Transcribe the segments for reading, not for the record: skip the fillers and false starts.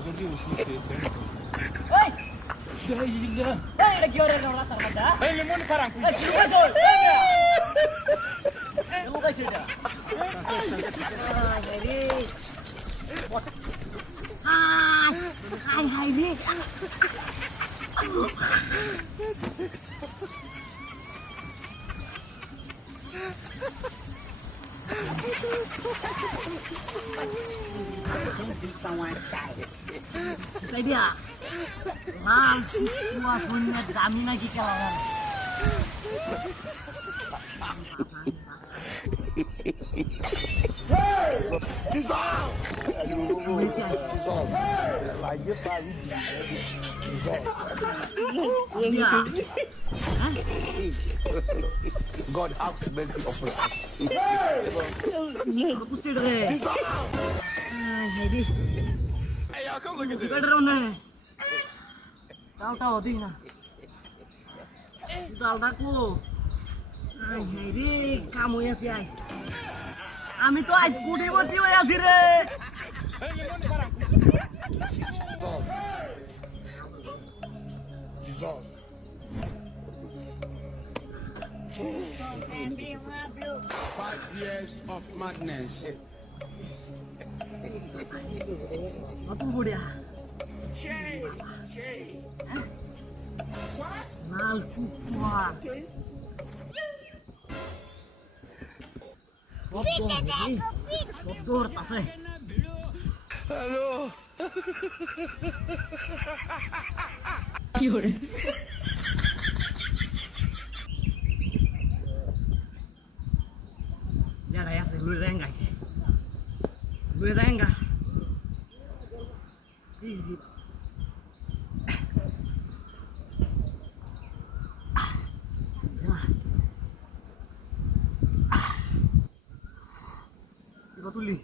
aujourd'hui, c'est... Hey! Hey, Hey, lagi orang orang tak ada. hey, le monde part en couille. Hey, betul. Kamu guys sudah. Jadi. Hai ni. Saya dia. Mal, gua punya damin lagi kawan. God have mercy upon us. Aku tidur deh. Jadi. Hey, come look at this. Bener mana? Tahu di na. Dal aku. Jadi kamu ya si Ais. Ami tuh Ais kudi mati ya sire. Hey, le monde part en couille. Jesus. 5 years of madness. Apa dia? Mal kuat. Kotor tas eh. Hello. Ya kayak sih lu enggak guys. Lu enggak. Ih. তুলি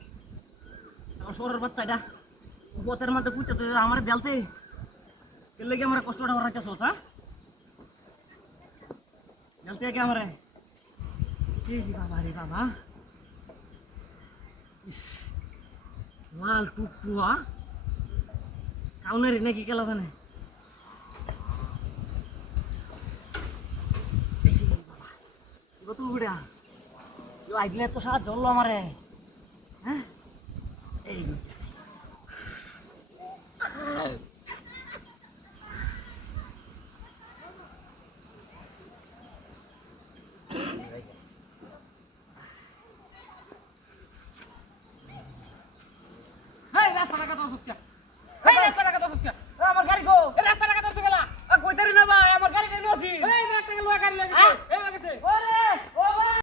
শহরের বাচ্চাটা পথের মধ্যে কুচে তো আমার দেলতে এর লেগে আমার কষ্টটা ওরা কেসো হ্যাঁ দেলতে কে আমার বাবা রে বাবা ইস লাল টুকটুয়া কাউনের নাকি কেলা জানে তুল গুড়া আইলে তো সাহায্য হলো আমারে হ্যাঁ এই